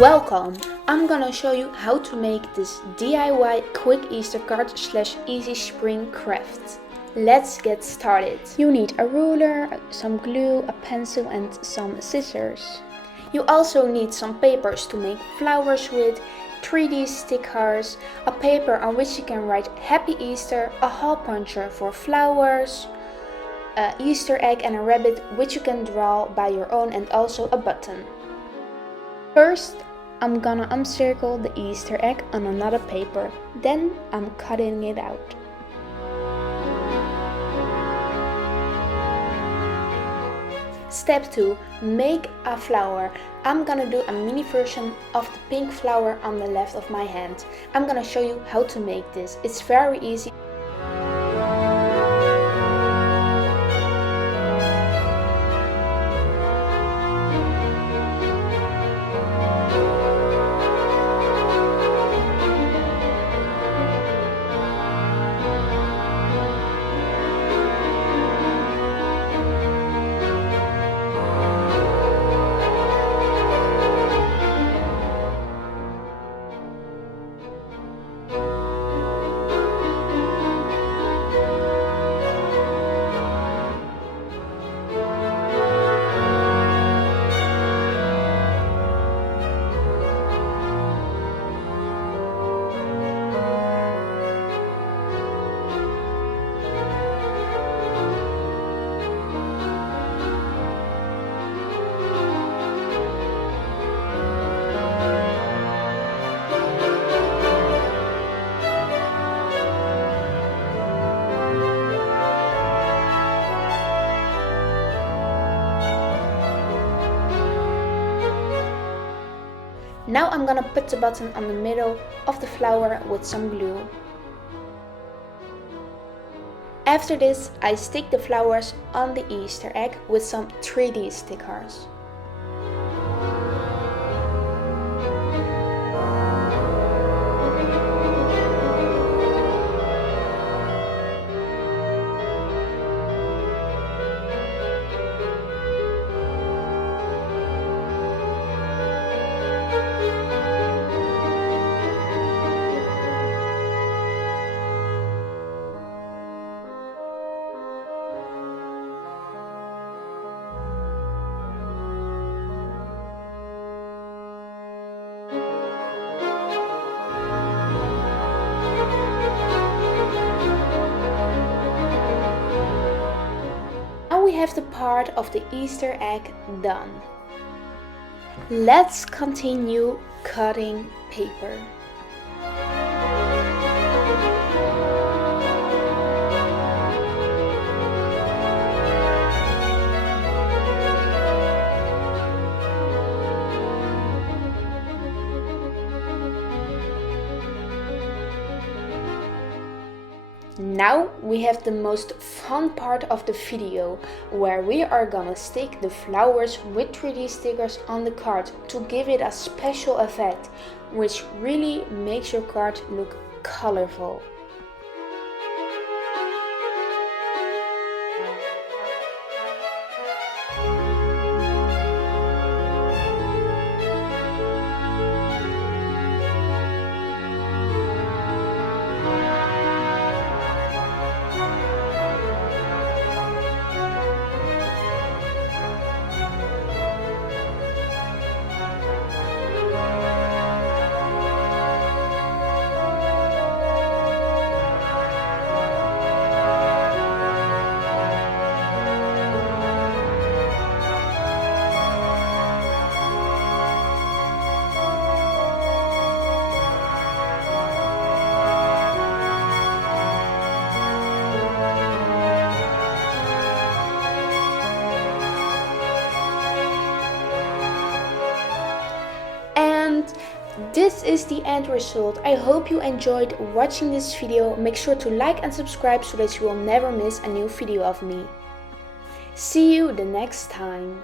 Welcome! I'm gonna show you how to make this DIY quick Easter card / easy spring craft. Let's get started. You need a ruler, some glue, a pencil and some scissors. You also need some papers to make flowers with, 3D stickers, a paper on which you can write Happy Easter, a hole puncher for flowers, an Easter egg and a rabbit which you can draw by your own, and also a button. First, I'm gonna encircle the Easter egg on another paper, then I'm cutting it out. Step 2. Make a flower. I'm gonna do a mini version of the pink flower on the left of my hand. I'm gonna show you how to make this. It's very easy. Now I'm gonna put the button on the middle of the flower with some glue. After this, I stick the flowers on the Easter egg with some 3D stickers. We have the part of the Easter egg done. Let's continue cutting paper. Now we have the most fun part of the video, where we are gonna stick the flowers with 3D stickers on the card to give it a special effect, which really makes your card look colorful. This is the end result. I hope you enjoyed watching this video. Make sure to like and subscribe so that you will never miss a new video of me. See you the next time.